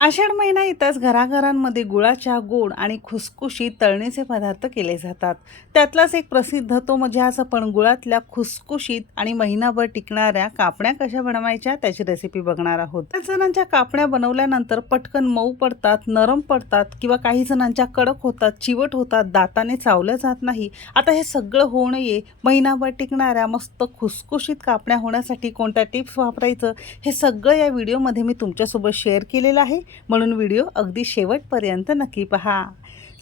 आषाढ महिना येताच घराघरांमध्ये गुळाच्या गोड आणि खुसखुशी तळणीचे पदार्थ केले जातात. त्यातलाच एक प्रसिद्ध तो म्हणजे आज आपण गुळातल्या खुसखुशीत आणि महिनाभर टिकणाऱ्या कापण्या कशा बनवायच्या त्याची रेसिपी बघणार आहोत. त्या जणांच्या कापण्या बनवल्यानंतर पटकन मऊ पडतात नरम पडतात किंवा काही जणांच्या कडक होतात चिवट होतात दाताने चावल्या जात नाही. आता हे सगळं होऊ नये. महिनाभर टिकणाऱ्या मस्त खुसखुशीत कापण्या होण्यासाठी कोणत्या टिप्स वापरायचं हे सगळं या व्हिडिओमध्ये मी तुमच्यासोबत शेअर केलेलं आहे. म्हणून व्हिडिओ अगदी शेवटपर्यंत नक्की पहा.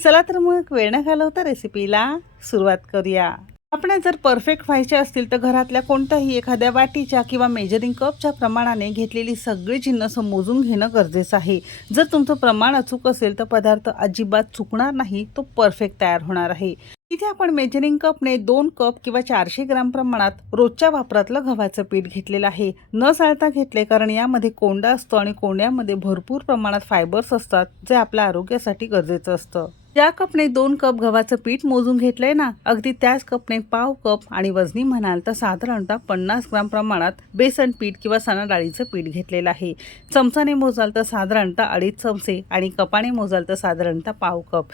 चला तर मग वेळ न घालवता रेसिपीला सुरुवात करूया. आपल्या जर परफेक्ट व्हायच्या असतील तर घरातल्या कोणत्याही एखाद्या वाटीच्या किंवा मेजरिंग कपच्या प्रमाणाने घेतलेली सगळी चिन्ह मोजून घेणं गरजेचं आहे. जर तुमचं प्रमाण अचूक असेल तर पदार्थ अजिबात चुकणार नाही तो परफेक्ट तयार होणार आहे. इथे आपण मेजरिंग कपने दोन कप किंवा चारशे ग्राम प्रमाणात रोजच्या वापरातलं गव्हाचं पीठ घेतलेलं आहे. न चालता घेतले कारण यामध्ये कोंडा असतो आणि कोंड्यामध्ये भरपूर प्रमाणात फायबर्स असतात जे आपल्या आरोग्यासाठी गरजेचं असतं. ज्या कपने दोन कप गव्हाचं पीठ मोजून घेतलंय ना. अगदी त्याच कपने पाव कप आणि वजनी म्हणाल तर साधारणतः पन्नास ग्राम प्रमाणात बेसन पीठ किंवा सणा डाळीचं पीठ घेतलेलं आहे. चमचाने मोजाल तर साधारणतः अडीच चमचे आणि कपाने मोजाल तर साधारणतः पाव कप.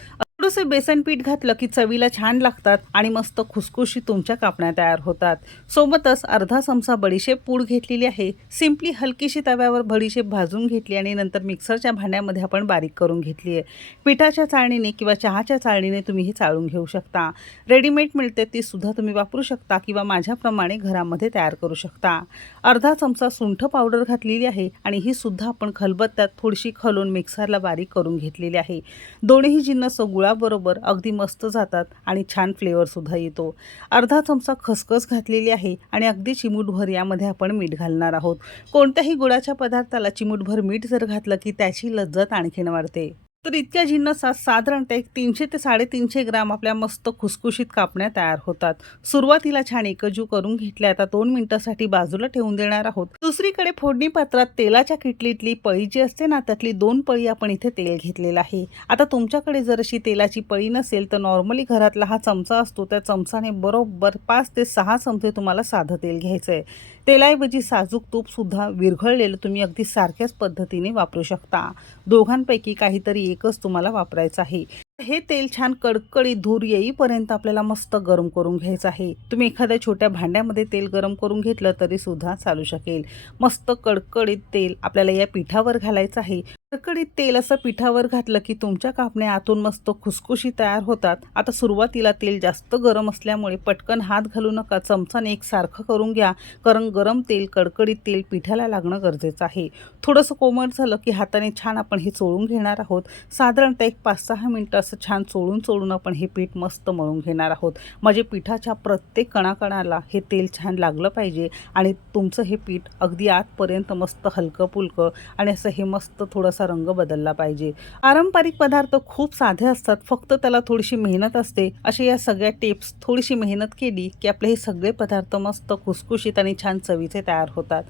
थोडंसं बेसन पीठ घातलं की चवीला छान लागतात आणि मस्त खुसखुशी तुमच्या कापण्या तयार होतात. सोबतच अर्धा चमचा बडीशेप पूड घेतलेली आहे. सिम्पली हलकीशी तव्यावर बडीशेप भाजून घेतली आणि नंतर मिक्सरच्या भांड्यामध्ये आपण बारीक करून घेतली आहे पिठाच्या चाळणीने किंवा चहाच्या चाळणीने तुम्ही ही चाळून घेऊ शकता. रेडीमेड मिळते ती सुद्धा तुम्ही वापरू शकता किंवा माझ्याप्रमाणे घरामध्ये तयार करू शकता. अर्धा चमचा सुंठ पावडर घातलेली आहे आणि ही सुद्धा आपण खलबत्त्यात थोडीशी खलून मिक्सरला बारीक करून घेतलेली आहे. दोन्ही जिन्नस गुळाबरोबर अगदी मस्त जातात आणि छान फ्लेवरसुद्धा येतो. अर्धा चमचा खसखस घातलेली आहे आणि अगदी चिमूटभर यामध्ये आपण मीठ घालणार आहोत. कोणत्याही गुळाच्या पदार्थाला चिमूटभर मीठ जर घातलं की त्याची लज्जत आणखीन वाढते. तर इतक्या जिन्नसात साधारणतः एक तीनशे ते साडेतीनशे ग्राम आपल्या मस्त खुसखुशीत कापण्या तयार होतात. सुरुवातीला छान एकजू करून घेतल्या. आता दोन मिनिटासाठी बाजूला ठेवून देणार आहोत. दुसरीकडे फोडणी पात्रात तेलाच्या किटलीतली पळी जी असते ना त्यातली दोन पळी आपण इथे तेल घेतलेलं आहे. आता तुमच्याकडे जर अशी तेलाची पळी नसेल तर नॉर्मली घरातला हा चमचा असतो. त्या चमचाने बरोबर पाच ते सहा चमचे तुम्हाला साधं तेल घ्यायचं आहे तेलाऐवजी साजूक तूपसुद्धा विरघळलेलं तुम्ही अगदी सारख्याच पद्धतीने वापरू शकता. दोघांपैकी काहीतरी एकच तुम्हाला वापरायचं आहे. हे तेल छान कडकडीत धूर येईपर्यंत आपल्याला मस्त गरम करून घ्यायचं आहे. तुम्ही एखाद्या छोट्या भांड्यामध्ये तेल गरम करून घेतलं तरी सुद्धा चालू शकेल. मस्त कडकडीत तेल आपल्याला या पिठावर घालायचं आहे. कडकडीत तेल असं पिठावर घातलं की तुमच्या कापण्या आतून मस्त खुसखुशी तयार होतात. आता सुरुवातीला तेल जास्त गरम असल्यामुळे पटकन हात घालू नका. चमचाने एक सारखं करून घ्या. कारण गरम तेल कडकडीत तेल पिठाला लागणं गरजेचं आहे. थोडंसं कोमट झालं की हाताने छान आपण हे चोळून घेणार आहोत. साधारणतः एक पाच सहा मिनटं असं छान चोळून चोळून आपण हे पीठ मस्त मळून घेणार आहोत. म्हणजे पिठाच्या प्रत्येक कणाकणाला हे तेल छान लागलं पाहिजे आणि तुमचं हे पीठ अगदी आतपर्यंत मस्त हलकं पुलकं आणि असं हे मस्त थोडंसं रंग बदलला पाहिजे. पारंपरिक पदार्थ खूप साधे असतात फक्त त्याला थोडीशी मेहनत असते. अशा या सगळ्या टिप्स थोडीशी मेहनत केली की आपले हे सगळे पदार्थ मस्त खुसखुशीत आणि छान चवीचे तयार होतात.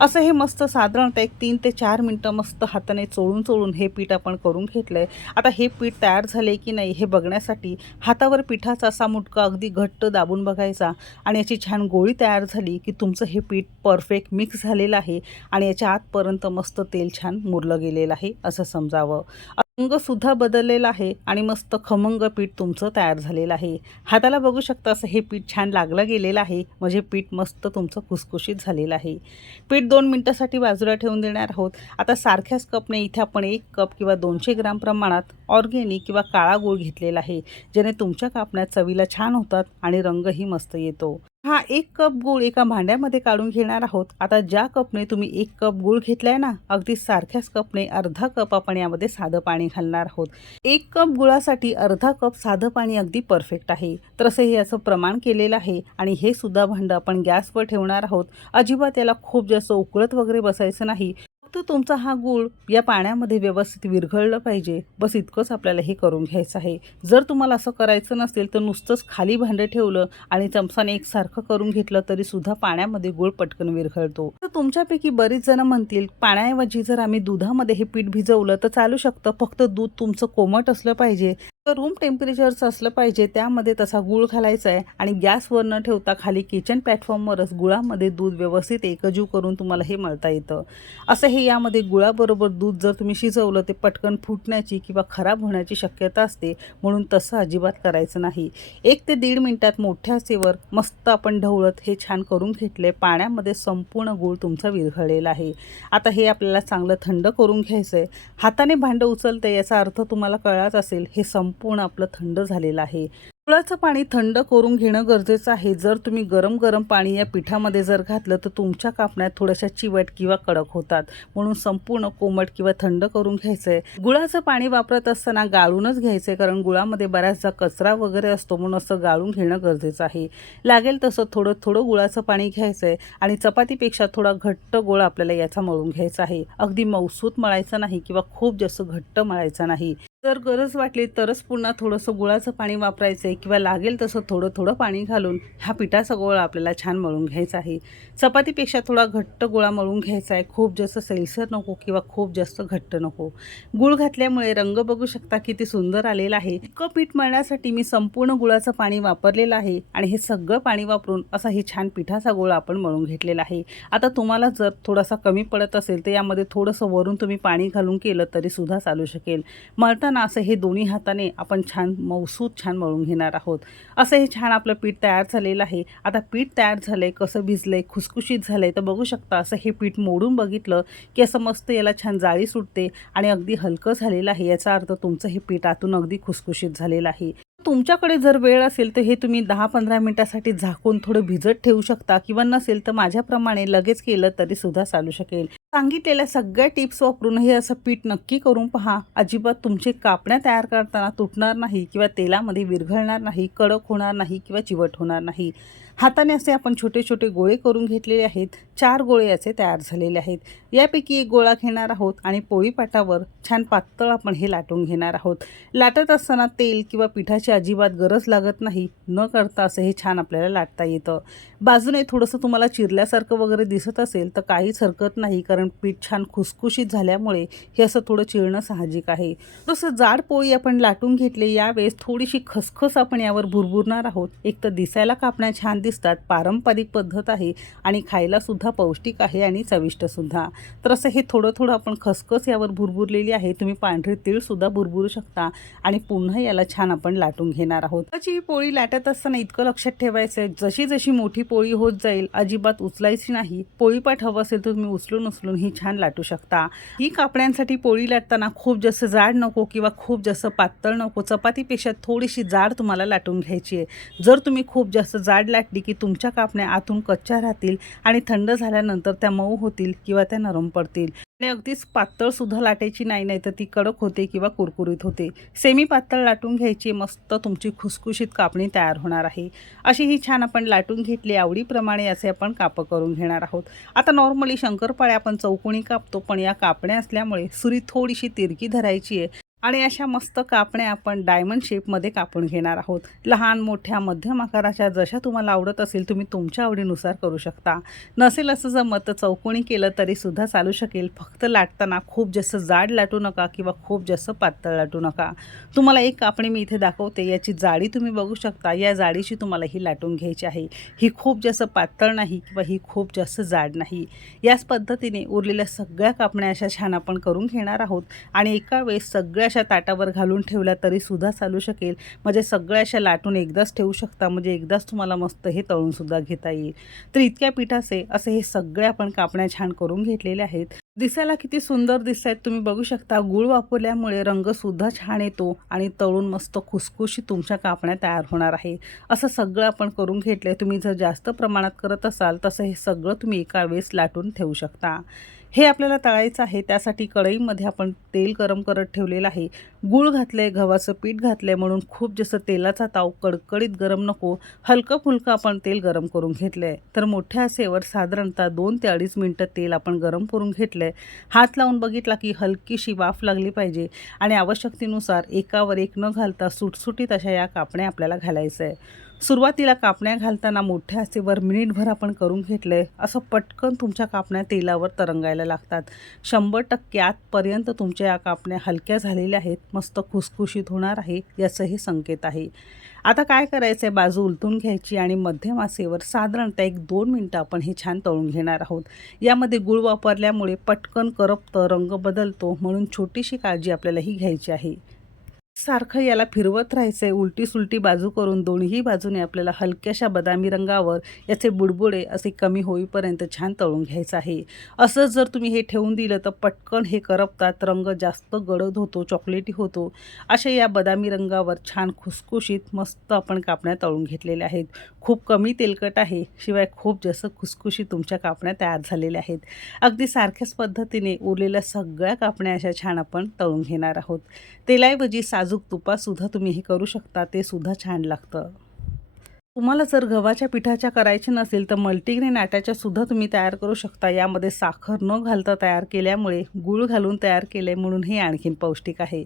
असं हे मस्त साधारणतः एक तीन ते चार मिनटं मस्त हाताने चोळून चोळून हे पीठ आपण करून घेतलं आहे आता हे पीठ तयार झाले की नाही हे बघण्यासाठी हातावर पिठाचा असा मुटका अगदी घट्ट दाबून बघायचा आणि याची छान गोळी तयार झाली की तुमचं हे पीठ परफेक्ट मिक्स झालेलं आहे आणि याच्या आतपर्यंत मस्त तेल छान मुरलं गेलेलं आहे. असं समजावं. रंग सुद्धा बदललेला आहे आणि मस्त खमंग पीठ तुमचं तयार झालेलं आहे. हाताला बघू शकता असं हे पीठ छान लागलं गेलेलं आहे. म्हणजे पीठ मस्त तुमचं खुसखुशीत झालेलं आहे. पीठ दोन मिनटासाठी बाजूला ठेवून देणार आहोत. आता सारख्याच कपने इथे आपण एक कप किंवा दोनशे ग्राम प्रमाणात ऑर्गेनिक किंवा काळा गूळ घेतलेला आहे. ज्याने तुमच्या कापण्यात चवीला छान होतात आणि रंगही मस्त येतो. हा एक कप गूळ एका भांड्यामध्ये काढून घेणार आहोत. आता ज्या कपने तुम्ही एक कप गूळ घेतलाय ना अगदी सारख्याच कपने अर्धा कप आपण यामध्ये साधं पाणी घालणार आहोत. एक कप गुळासाठी अर्धा कप साधं पाणी अगदी परफेक्ट आहे. तर असं हे याचं प्रमाण केलेलं आहे आणि हे सुद्धा भांडं आपण गॅसवर ठेवणार आहोत. अजिबात याला खूप जास्त उकळत वगैरे बसायचं नाही. फक्त तुमचा हा गूळ या पाण्यामध्ये व्यवस्थित विरघळलं पाहिजे. बस इतकंच आपल्याला हे करून घ्यायचं आहे. जर तुम्हाला असं करायचं नसेल तर नुसतंच खाली भांडं ठेवलं आणि चमचाने एकसारखं करून घेतलं तरी सुद्धा पाण्यामध्ये गूळ पटकन विरघळतो. तर तुमच्यापैकी बरीच जण म्हणतील पाण्याऐवजी जर आम्ही दुधामध्ये हे पीठ भिजवलं तर चालू शकतं. फक्त दूध तुमचं कोमट असलं पाहिजे. तर रूम टेम्परेचरचं असलं पाहिजे त्यामध्ये तसा गूळ घालायचा आहे. आणि गॅसवर न ठेवता खाली किचन प्लॅटफॉर्मवरच गुळामध्ये दूध व्यवस्थित एकजीव करून तुम्हाला हे मळता येतं. असं हे यामध्ये गुळाबरोबर दूध जर तुम्ही शिजवलं ते पटकन फुटण्याची किंवा खराब होण्याची शक्यता असते म्हणून तसं अजिबात करायचं नाही. एक ते दीड मिनटात मोठ्या सेवर मस्त आपण ढवळत हे छान करून घेतले पाण्यामध्ये संपूर्ण गूळ तुमचा विरघळलेला आहे. आता हे आपल्याला चांगलं थंड करून घ्यायचं आहे हाताने भांडं उचलतं याचा अर्थ तुम्हाला कळलाच असेल हे संपूर्ण आपलं थंड झालेलं आहे. गुळाचं पाणी थंड करून घेणं गरजेचं आहे. जर तुम्ही गरम गरम पाणी या पिठामध्ये जर घातलं तर तुमच्या कापण्यात थोड्याशा चिवट किंवा कडक होतात. म्हणून संपूर्ण कोमट किंवा थंड करून घ्यायचं आहे गुळाचं पाणी वापरत असताना गाळूनच घ्यायचं आहे कारण गुळामध्ये बऱ्याचदा कचरा वगैरे असतो म्हणून असं गाळून घेणं गरजेचं आहे. लागेल तसं थोडं थोडं गुळाचं पाणी घ्यायचं आहे आणि चपातीपेक्षा थोडा घट्ट गोळा आपल्याला याचा मळून घ्यायचा आहे. अगदी मौसूत मळायचा नाही किंवा खूप जास्त घट्ट मळायचा नाही. जर गरज वाटली तरच पुन्हा थोडंसं गुळाचं पाणी वापरायचं आहे किंवा लागेल तसं थोडं थोडं पाणी घालून हा पिठाचा गोळा आपल्याला छान मळून घ्यायचा आहे. चपातीपेक्षा थोडा घट्ट गोळा मळून घ्यायचा आहे. खूप जास्त सैलसर नको किंवा खूप जास्त घट्ट नको. गुळ घातल्यामुळे रंग बघू शकता किती सुंदर आलेला आहे. इतकं पीठ मळण्यासाठी मी संपूर्ण गुळाचं पाणी वापरलेलं आहे आणि हे सगळं पाणी वापरून असा हे छान पिठाचा गोळा आपण मळून घेतलेला आहे. आता तुम्हाला जर थोडासा कमी पडत असेल तर यामध्ये थोडंसं वरून तुम्ही पाणी घालून केलं तरी सुद्धा चालू शकेल. मळताना असं हे दोन्ही हाताने आपण छान मौसूद छान मळून घेणार आहोत. असं हे छान आपलं पीठ तयार झालेलं आहे. आता पीठ तयार झालंय कसं भिजलंय खुसखुशीत झालंय तर बघू शकता असं हे पीठ मोडून बघितलं की असं मस्त याला छान जाळी सुटते आणि अगदी हलकं झालेलं आहे. याचा अर्थ तुमचं हे पीठ आतून अगदी खुसखुशीत झालेलं आहे. तुमच्याकडे जर वेळ असेल तर हे तुम्ही दहा पंधरा मिनटासाठी झाकून थोडं भिजत ठेवू शकता किंवा नसेल तर माझ्याप्रमाणे लगेच केलं तरी सुद्धा चालू शकेल. सांगितलेल्या सगळ्या टिप्स वापरून हे असं पीठ नक्की करून पहा. अजिबात तुमचे कापण्या तयार करताना तुटणार नाही किंवा तेलामध्ये विरघळणार नाही कडक होणार नाही किंवा चिवट होणार नाही. हाताने असे आपण छोटे छोटे गोळे करून घेतलेले आहेत. चार गोळे असे तयार झालेले आहेत. यापैकी एक गोळा घेणार आहोत आणि पोळीपाटावर छान पातळ आपण हे लाटून घेणार आहोत. लाटत असताना तेल किंवा पिठाची अजिबात गरज लागत नाही. न करता असं हे छान आपल्याला लाटता येतं. बाजूने थोडंसं तुम्हाला चिरल्यासारखं वगैरे दिसत असेल तर काहीच हरकत नाही कारण पीठ छान खुसखुशीत झाल्यामुळे हे असं थोडं चिरणं साहजिक आहे. तसं जाड पोळी आपण लाटून घेतली यावेळेस थोडीशी खसखस आपण यावर भुरभुरणार आहोत. एक तर दिसायला कापण्या छान दिसतात पारंपरिक पद्धत आहे आणि खायला सुद्धा पौष्टिक आहे आणि चविष्ट सुद्धा. तर असं हे थोडं थोडं आपण खसखस यावर भुरभुरलेली आहे तुम्ही पांढरे तीळसुद्धा भुरभुरू शकता आणि पुन्हा याला छान आपण लाटून घेणार आहोत. त्याची ही पोळी लाटत असताना इतकं लक्षात ठेवायचं आहे जशी जशी मोठी पोळी होत जाईल अजिबात उचलायची नाही. पोळीपाठ हवं असेल तर तुम्ही उचलून उचलून ही छान लाटू शकता. ही कापड्यांसाठी पोळी लाटताना खूप जास्त जाड नको किंवा खूप जास्त पातळ नको चपातीपेक्षा थोडीशी जाड तुम्हाला लाटून घ्यायची आहे. जर तुम्ही खूप जास्त जाड लाट लाटली की तुमच्या कापण्या आतून कच्च्या राहतील आणि थंड झाल्यानंतर त्या मऊ होतील किंवा त्या नरम पडतील. आणि अगदीच पातळ सुद्धा लाटायची नाही नाही तर ती कडक होते किंवा कुरकुरीत होते. सेमी पातळ लाटून घ्यायची मस्त तुमची खुसखुशीत कापणी तयार होणार आहे. अशी ही छान आपण लाटून घेतली आवडीप्रमाणे असे आपण कापं करून घेणार आहोत. आता नॉर्मली शंकरपाळ्या आपण चौकोनी कापतो पण या कापण्या असल्यामुळे सुरी थोडीशी तिरकी धरायची आहे. आणि अशा मस्त कापण्या आपण डायमंड शेपमध्ये कापून घेणार आहोत. लहान मोठ्या मध्यम आकाराच्या जशा तुम्हाला आवडत असेल तुम्ही तुमच्या आवडीनुसार करू शकता. नसेल असं जमत तर चौकोणी केलं तरी सुद्धा चालू शकेल. फक्त लाटताना खूप जास्त जाड लाटू नका किंवा खूप जास्त पातळ लाटू नका. तुम्हाला एक कापणी मी इथे दाखवते. याची जाडी तुम्ही बघू शकता. या जाडीची तुम्हाला ही लाटून घ्यायची आहे. ही खूप जास्त पातळ नाही किंवा ही खूप जास्त जाड नाही. याच पद्धतीने उरलेल्या सगळ्या कापण्या अशा छान आपण करून घेणार आहोत. आणि एका वेळेस सगळ्या अशा ताटावर घालून ठेवल्या तरी सुद्धा चालू शकेल. म्हणजे सगळ्या अशा लाटून एकदाच ठेवू शकता. म्हणजे एकदाच तुम्हाला मस्त हे तळून सुद्धा घेता येईल. तर इतक्या पिठाचे असे हे सगळे आपण कापण्या छान करून घेतलेले आहेत. दिसायला किती सुंदर दिसत आहेत तुम्ही बघू शकता गूळ वापरल्यामुळे रंगसुद्धा छान येतो आणि तळून मस्त खुसखुशी तुमच्या कापण्या तयार होणार आहे. असं सगळं आपण करून घेतलं तुम्ही जर जास्त प्रमाणात करत असाल तसं हे सगळं तुम्ही एका वेळेस लाटून ठेवू शकता. हे आपल्याला तळायचं आहे त्यासाठी कढईमध्ये आपण तेल गरम करत ठेवलेलं आहे. गूळ घातलंय गव्हाचं पीठ घातलंय म्हणून खूप जसं तेलाचा ताव कडकडीत गरम नको हलकं फुलकं आपण तेल गरम करून घेतलं आहे तर मोठ्या आसेवर साधारणतः दोन ते अडीच मिनटं तेल आपण गरम करून घेतलं आहे हात लावून बघितला की हलकीशी वाफ लागली पाहिजे आणि आवश्यकतेनुसार एकावर एक न घालता सुटसुटीत अशा या कापण्या आपल्याला घालायचं आहे सुरुवातीला कापण्या घालताना मोठ्या आसेवर मिनिटभर आपण करून घेतलं आहे असं पटकन तुमच्या कापण्या तेलावर तरंगायला लागतात. शंभर टक्के आतपर्यंत तुमच्या या कापण्या हलक्या झालेल्या आहेत. मस्त खुसखुशीत होणार आहे याचंही संकेत आहे. आता काय करायचं आहे बाजू उलटून घ्यायची आणि मध्यम आसेवर साधारणतः एक दोन मिनटं आपण हे छान तळून घेणार आहोत. यामध्ये गुळ वापरल्यामुळे पटकन करपतं रंग बदलतो म्हणून छोटीशी काळजी आपल्याला ही घ्यायची आहे. सारखं याला फिरवत राहायचं आहे उलटी सुलटी बाजू करून दोन्ही बाजूने आपल्याला हलक्याशा बदामी रंगावर याचे बुडबुडे असे कमी होईपर्यंत छान तळून घ्यायचं आहे. असंच जर तुम्ही हे ठेवून दिलं तर पटकन हे करपतात रंग जास्त गडद होतो चॉकलेटी होतो. अशा या बदामी रंगावर छान खुसखुशीत मस्त आपण कापण्या तळून घेतलेल्या आहेत. खूप कमी तेलकट आहे शिवाय खूप जास्त खुसखुशीत तुमच्या कापण्या तयार झालेल्या आहेत. अगदी सारख्याच पद्धतीने उरलेल्या सगळ्या कापण्या अशा छान आपण तळून घेणार आहोत. तेलाऐवजी साजूक तुपातसुद्धा तुम्ही हे करू शकता ते सुद्धा छान लागतं. तुम्हाला जर गव्हाच्या पिठाच्या करायचे नसेल तर मल्टीग्रेन आट्याच्या सुद्धा तुम्ही तयार करू शकता. यामध्ये साखर न घालता तयार केल्यामुळे गूळ घालून तयार केले म्हणून हे आणखीन पौष्टिक आहे.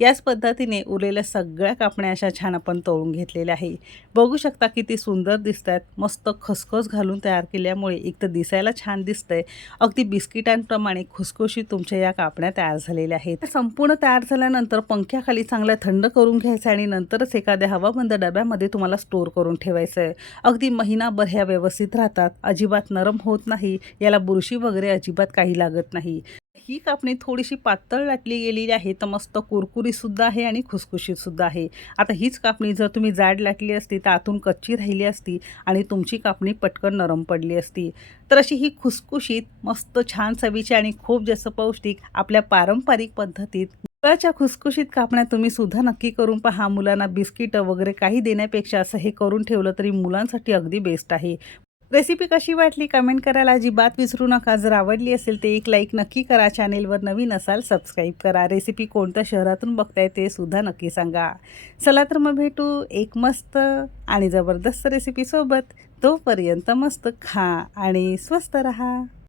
याच पद्धतीने उरलेल्या सगळ्या कापण्या अशा छान आपण तळून घेतलेल्या आहे. बघू शकता किती सुंदर दिसत आहेत मस्त खसखस घालून तयार केल्यामुळे एक तर दिसायला छान दिसतंय. अगदी बिस्किटांप्रमाणे खुसखुशीत तुमच्या या कापण्या तयार झालेल्या आहेत. संपूर्ण तयार झाल्यानंतर पंख्याखाली चांगल्या थंड करून घ्यायचं आणि नंतरच एखाद्या हवाबंद डब्यामध्ये तुम्हाला स्टोअर करून ठेवायचं आहे अगदी महिनाभर ह्या व्यवस्थित राहतात. अजिबात नरम होत नाही. याला बुरशी वगैरे अजिबात काही लागत नाही. ही कापणी थोडीशी पातळ लाटली गेलेली आहे. तर मस्त कुरकुरीसुद्धा आहे आणि खुसखुशीतसुद्धा आहे. आता हीच कापणी जर तुम्ही जाड लाटली असती तर आतून कच्ची राहिली असती आणि तुमची कापणी पटकन नरम पडली असती. तर अशी ही खुसखुशीत मस्त छान चवीची आणि खूप जास्त पौष्टिक आपल्या पारंपरिक पद्धतीत गुळाच्या खुसखुशीत कापण्या तुम्ही सुद्धा नक्की करून पहा. मुलांना बिस्किटं वगैरे काही देण्यापेक्षा असं हे करून ठेवलं तरी मुलांसाठी अगदी बेस्ट आहे. रेसिपी कशी वाटली? कमेंट करायला अजिबात विसरू नका. जर आवडली असेल ते एक लाईक नक्की करा. चॅनेलवर नवीन असाल सबस्क्राईब करा. रेसिपी कोणत्या शहरातून बघताय ते सुद्धा नक्की सांगा. चला तर मग भेटू एक मस्त आणि जबरदस्त रेसिपीसोबत तोपर्यंत मस्त खा आणि स्वस्त रहा.